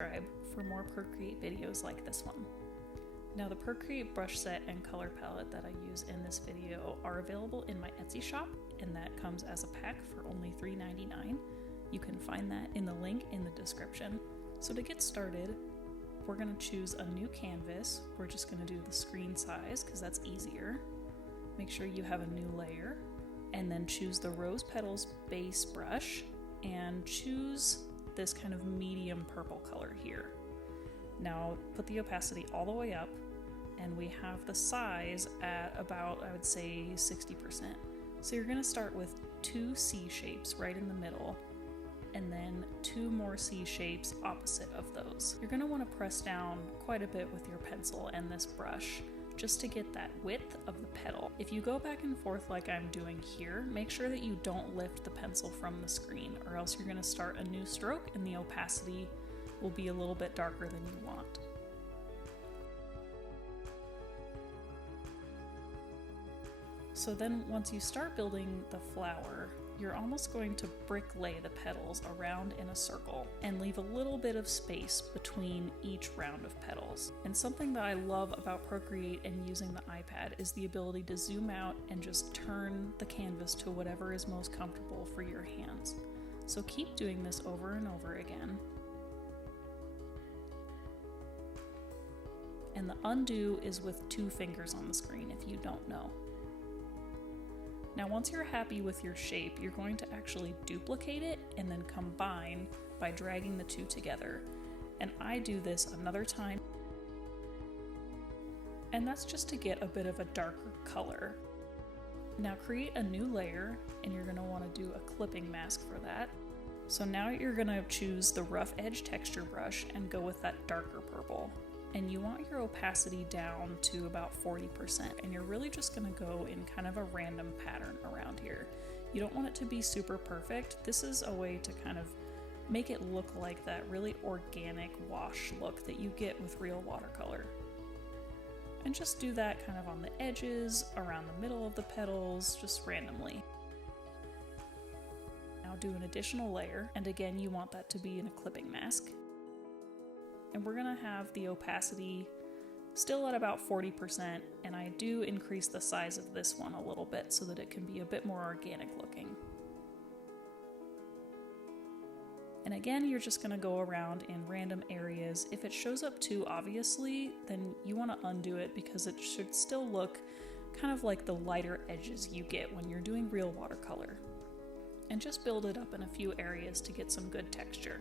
subscribe for more Procreate videos like this one. Now, the Procreate brush set and color palette that I use in this video are available in my Etsy shop, and that comes as a pack for only $3.99. You can find that in the link in the description. So to get started, we're going to choose a new canvas. We're just going to do the screen size because that's easier. Make sure you have a new layer, and then choose the Rose Petals base brush and choose this kind of medium purple color here. Now put the opacity all the way up, and we have the size at about, I would say, 60%. So you're going to start with 2 C shapes right in the middle, and then 2 more C shapes opposite of those. You're going to want to press down quite a bit with your pencil and this brush just to get that width of the petal. If you go back and forth like I'm doing here, make sure that you don't lift the pencil from the screen, or else you're going to start a new stroke and the opacity will be a little bit darker than you want. So then once you start building the flower, you're almost going to brick lay the petals around in a circle and leave a little bit of space between each round of petals. And something that I love about Procreate and using the iPad is the ability to zoom out and just turn the canvas to whatever is most comfortable for your hands. So keep doing this over and over again. And the undo is with 2 fingers on the screen if you don't know. Now once you're happy with your shape, you're going to actually duplicate it and then combine by dragging the 2 together. And I do this another time, and that's just to get a bit of a darker color. Now create a new layer, and you're going to want to do a clipping mask for that. So now you're going to choose the rough edge texture brush and go with that darker purple. And you want your opacity down to about 40%, and you're really just going to go in kind of a random pattern around here. You don't want it to be super perfect. This is a way to kind of make it look like that really organic wash look that you get with real watercolor. And just do that kind of on the edges, around the middle of the petals, just randomly. Now do an additional layer, and again you want that to be in a clipping mask. And we're going to have the opacity still at about 40%, and I do increase the size of this one a little bit so that it can be a bit more organic looking. And again, you're just going to go around in random areas. If it shows up too obviously, then you want to undo it because it should still look kind of like the lighter edges you get when you're doing real watercolor. And just build it up in a few areas to get some good texture.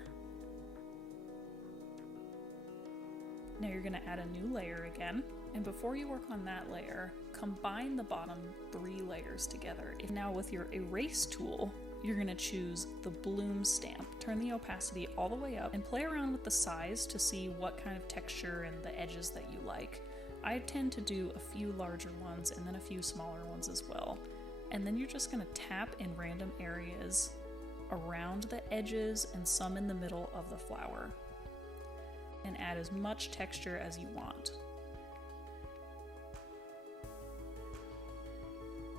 Now you're going to add a new layer again, and before you work on that layer, combine the bottom 3 layers together. Now with your erase tool, you're going to choose the bloom stamp. Turn the opacity all the way up and play around with the size to see what kind of texture and the edges that you like. I tend to do a few larger ones and then a few smaller ones as well. And then you're just going to tap in random areas around the edges and some in the middle of the flower, and add as much texture as you want.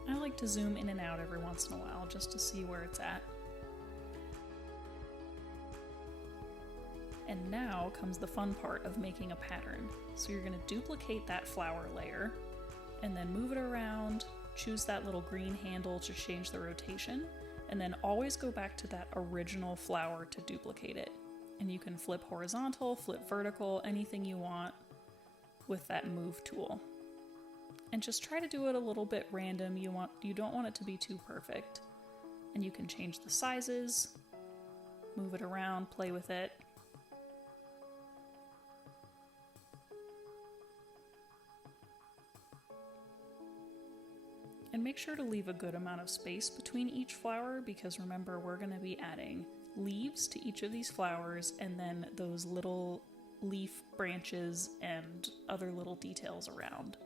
I like to zoom in and out every once in a while just to see where it's at. And now comes the fun part of making a pattern. So you're going to duplicate that flower layer and then move it around, choose that little green handle to change the rotation, and then always go back to that original flower to duplicate it. And you can flip horizontal, flip vertical, anything you want with that move tool. And just try to do it a little bit random. You don't want it to be too perfect. And you can change the sizes, move it around, play with it. And make sure to leave a good amount of space between each flower, because remember, we're going to be adding leaves to each of these flowers, and then those little leaf branches and other little details around.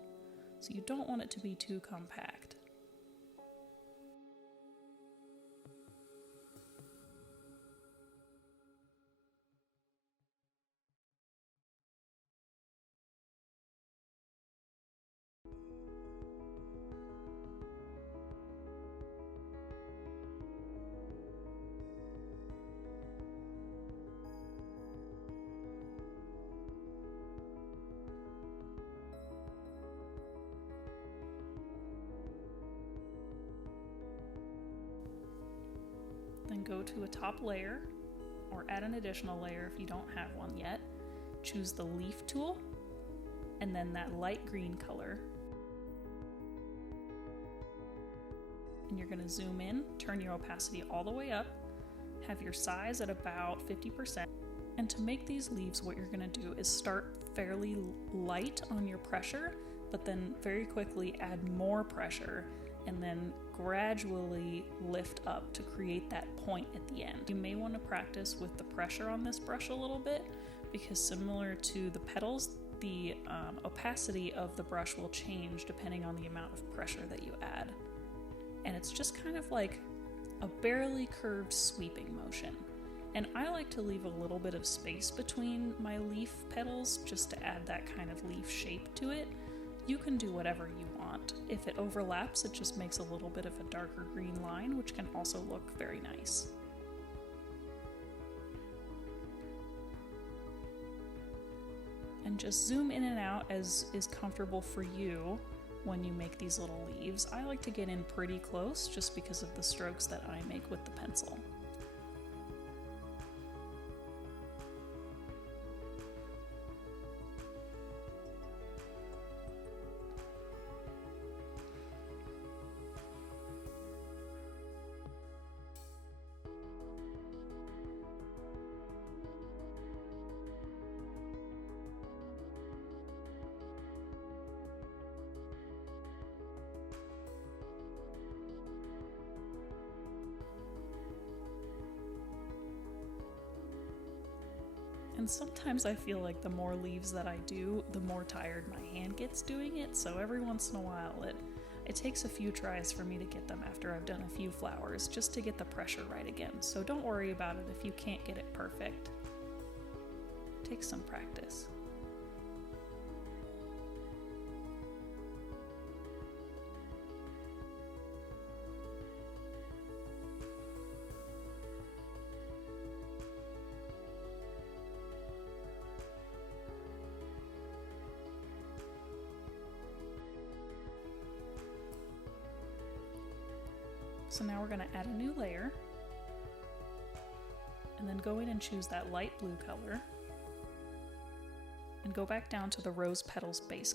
So you don't want it to be too compact. go to a top layer, or add an additional layer if you don't have one yet. Choose the leaf tool, and then that light green color. And you're going to zoom in, turn your opacity all the way up, have your size at about 50%. And to make these leaves, what you're going to do is start fairly light on your pressure, but then very quickly add more pressure, and then gradually lift up to create that point at the end. You may want to practice with the pressure on this brush a little bit, because similar to the petals, the opacity of the brush will change depending on the amount of pressure that you add. And it's just kind of like a barely curved sweeping motion. And I like to leave a little bit of space between my leaf petals just to add that kind of leaf shape to it. You can do whatever you want. If it overlaps, it just makes a little bit of a darker green line, which can also look very nice. And just zoom in and out as is comfortable for you when you make these little leaves. I like to get in pretty close just because of the strokes that I make with the pencil. And sometimes I feel like the more leaves that I do, the more tired my hand gets doing it, so every once in a while it takes a few tries for me to get them after I've done a few flowers, just to get the pressure right again. So don't worry about it if you can't get it perfect. Take some practice. So now we're going to add a new layer, and then go in and choose that light blue color, and go back down to the rose petals base.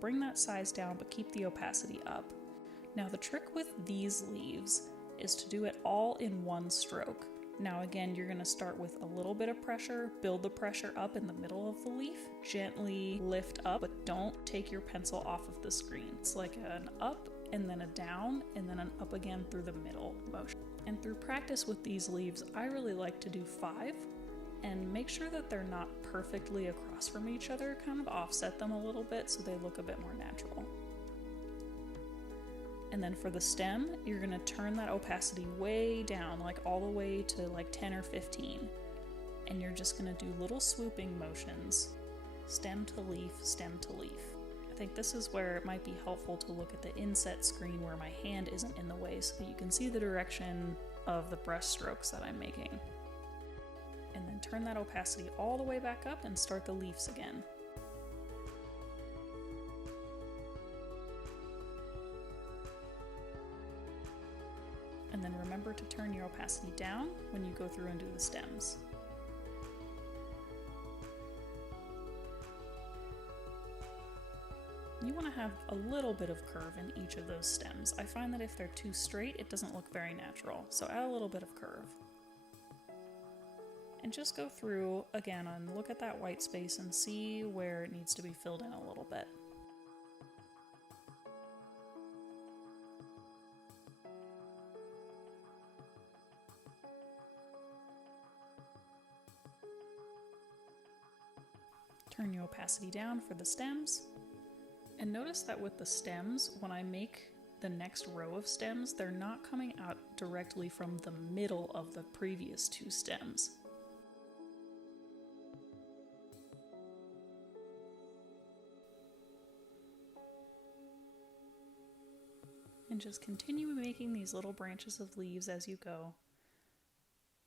Bring that size down, but keep the opacity up. Now the trick with these leaves is to do it all in one stroke. Now again, you're going to start with a little bit of pressure, build the pressure up in the middle of the leaf, gently lift up, but don't take your pencil off of the screen. It's like an up and then a down and then an up again through the middle motion. And through practice with these leaves, I really like to do 5 and make sure that they're not perfectly across from each other, kind of offset them a little bit so they look a bit more natural. And then for the stem, you're going to turn that opacity way down, like all the way to like 10 or 15. And you're just going to do little swooping motions, stem to leaf, stem to leaf. I think this is where it might be helpful to look at the inset screen where my hand isn't in the way so that you can see the direction of the brush strokes that I'm making. And then turn that opacity all the way back up and start the leaves again. And then remember to turn your opacity down when you go through and do the stems. You want to have a little bit of curve in each of those stems. I find that if they're too straight, it doesn't look very natural, so add a little bit of curve. And just go through again and look at that white space and see where it needs to be filled in a little bit. Turn your opacity down for the stems. And notice that with the stems, when I make the next row of stems, they're not coming out directly from the middle of the previous 2 stems. And just continue making these little branches of leaves as you go.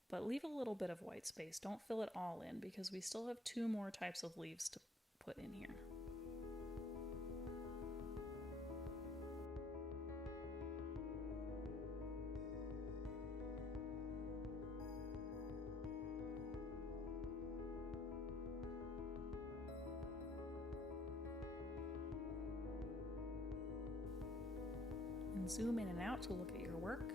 But leave a little bit of white space. Don't fill it all in because we still have 2 more types of leaves to put in here. can zoom in and out to look at your work.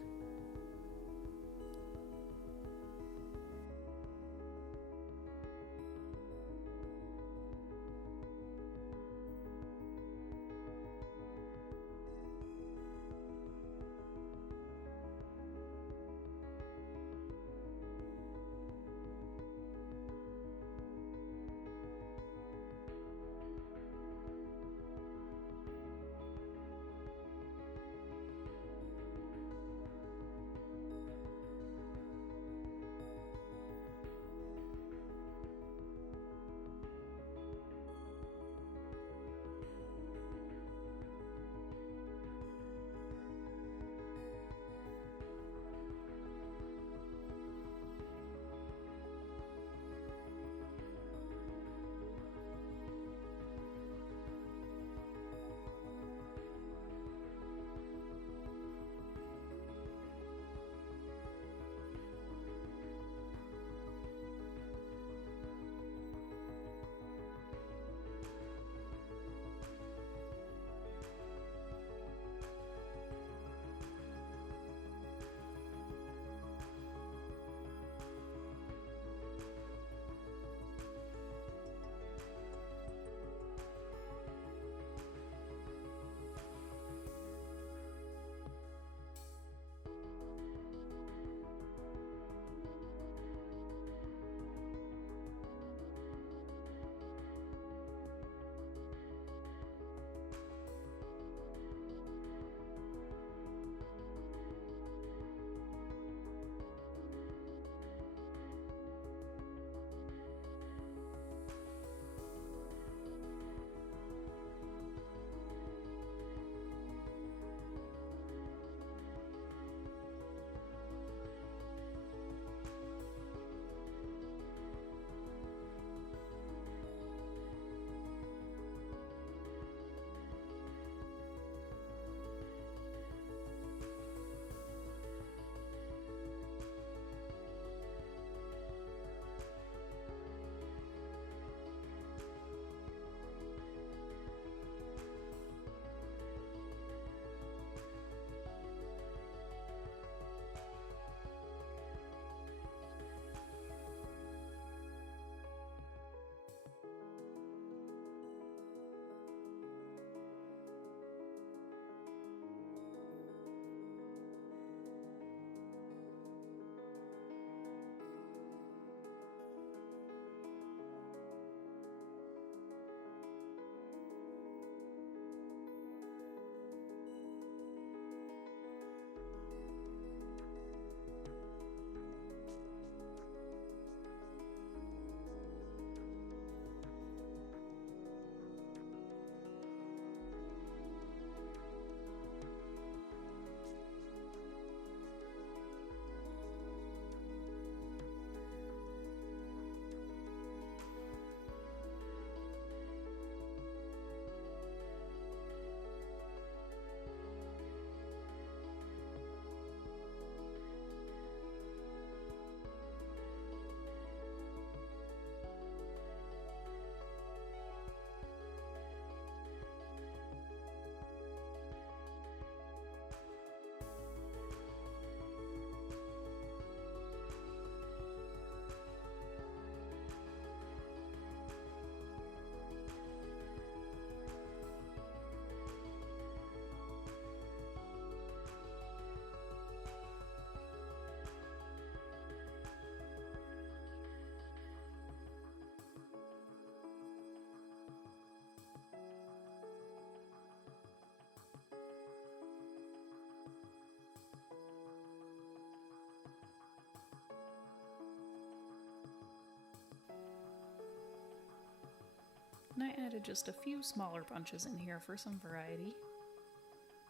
And I added just a few smaller bunches in here for some variety,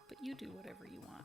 but you do whatever you want.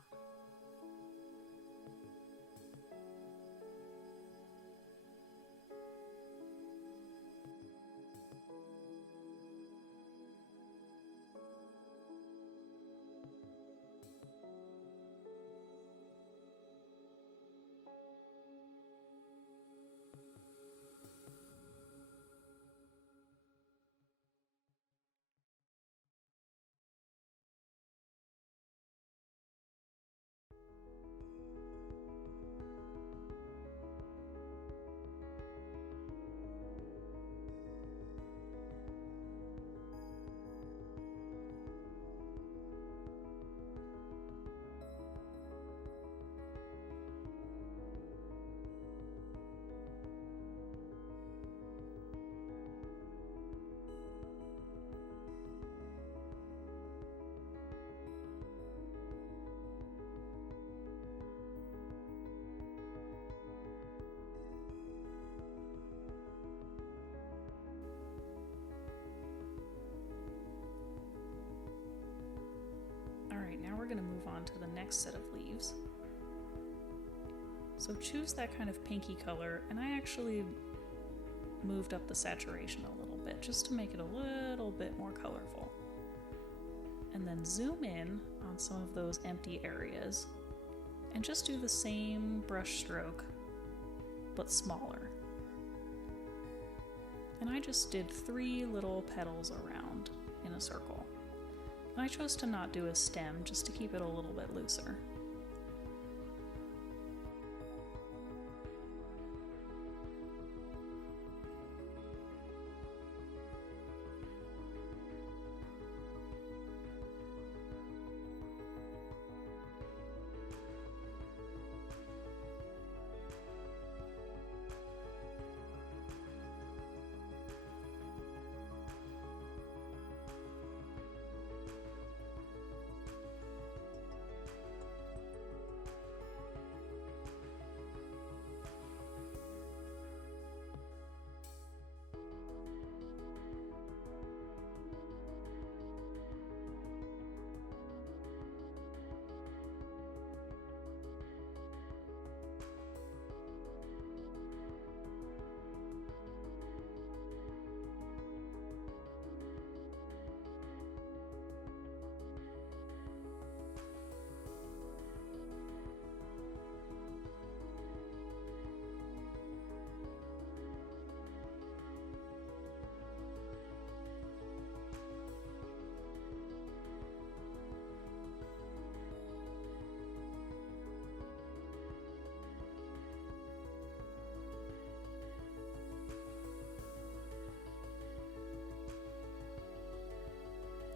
going to move on to the next set of leaves. So choose that kind of pinky color, and I actually moved up the saturation a little bit just to make it a little bit more colorful. And then zoom in on some of those empty areas and just do the same brush stroke, but smaller. And I just did 3 little petals around in a circle. And I chose to not do a stem just to keep it a little bit looser.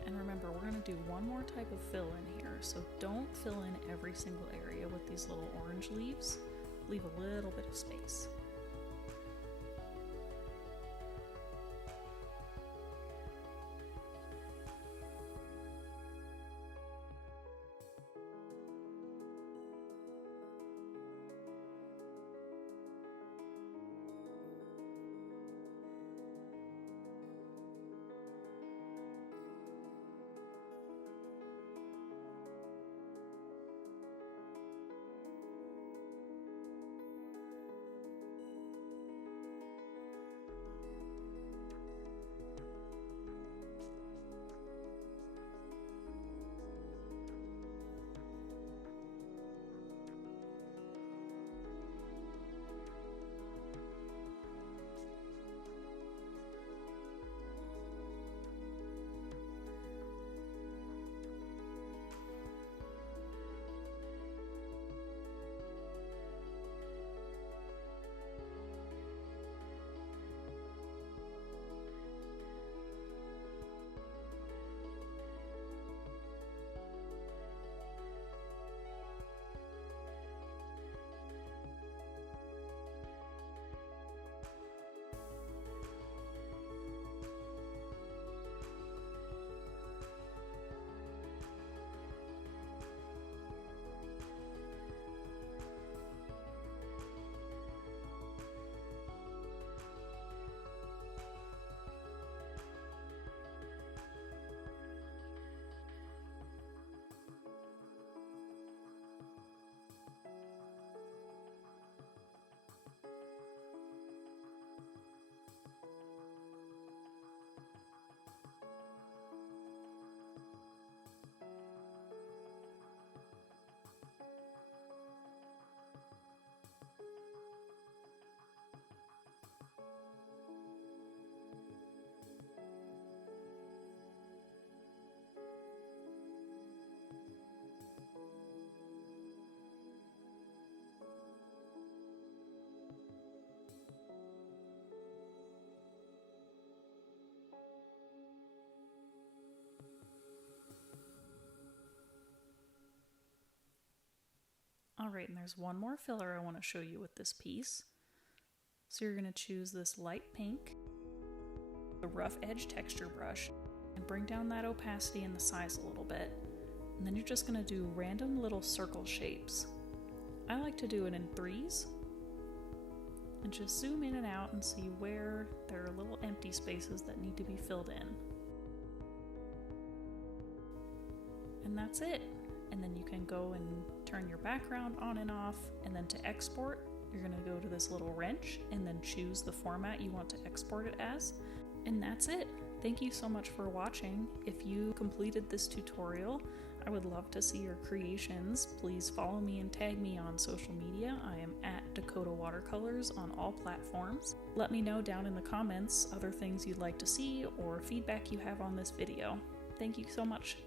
And remember, we're going to do one more type of fill in here, so don't fill in every single area with these little orange leaves. Leave a little bit of space. Alright, and there's one more filler I want to show you with this piece. So you're going to choose this light pink, a rough edge texture brush, and bring down that opacity and the size a little bit. And then you're just going to do random little circle shapes. I like to do it in 3s. And just zoom in and out and see where there are little empty spaces that need to be filled in. And that's it. and then you can go and turn your background on and off. And then to export, you're going to go to this little wrench and then choose the format you want to export it as. And that's it. Thank you so much for watching. If you completed this tutorial, I would love to see your creations. Please follow me and tag me on social media. I am at Dakota Watercolors on all platforms. Let me know down in the comments other things you'd like to see or feedback you have on this video. Thank you so much.